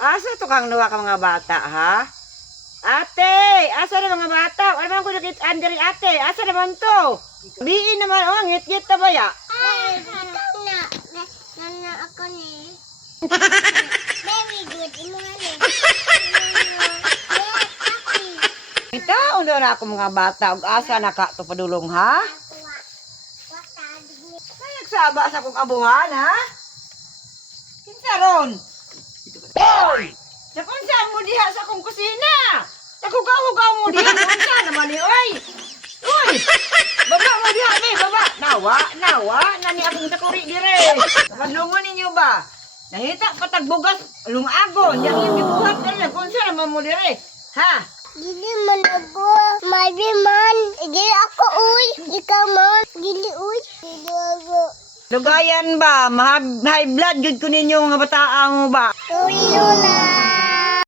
Asa to kang nuwa ka mga bata, ha? Ate! Asa na mga bata? Ano naman ko nakit andiri ate? Asa naman to? Diin naman, oh, ngit-ngit na ba ya? Ay, ikaw na. Na ako ni. Very good. Imo nga ni. Ito, undo na ako mga bata. Ug asa na ka to padulong, ha? Ay, nagsaba sa kong abuhan, ha? Kinsa ron? Hoy! Nakunsa mo diha sa kong kusina? Nakugaw-hugaw mo diha. Nakunsa naman ni, oy! Uy! Baba mo diha, be! Baba! Nawa! Nani akong takuri dire. Kadlungon ninyo ba? Nahita patagbugas lungagon. Yang yung gibuhat na rin. Kunsa naman mo dire. Ha? Gili man ako. Maybe man. Gili ako, uy. Ikaw man. Gili, uy. Gili ako. Lugayan ba? High blood, good ko ninyo mga bataan mo ba? Tuyo na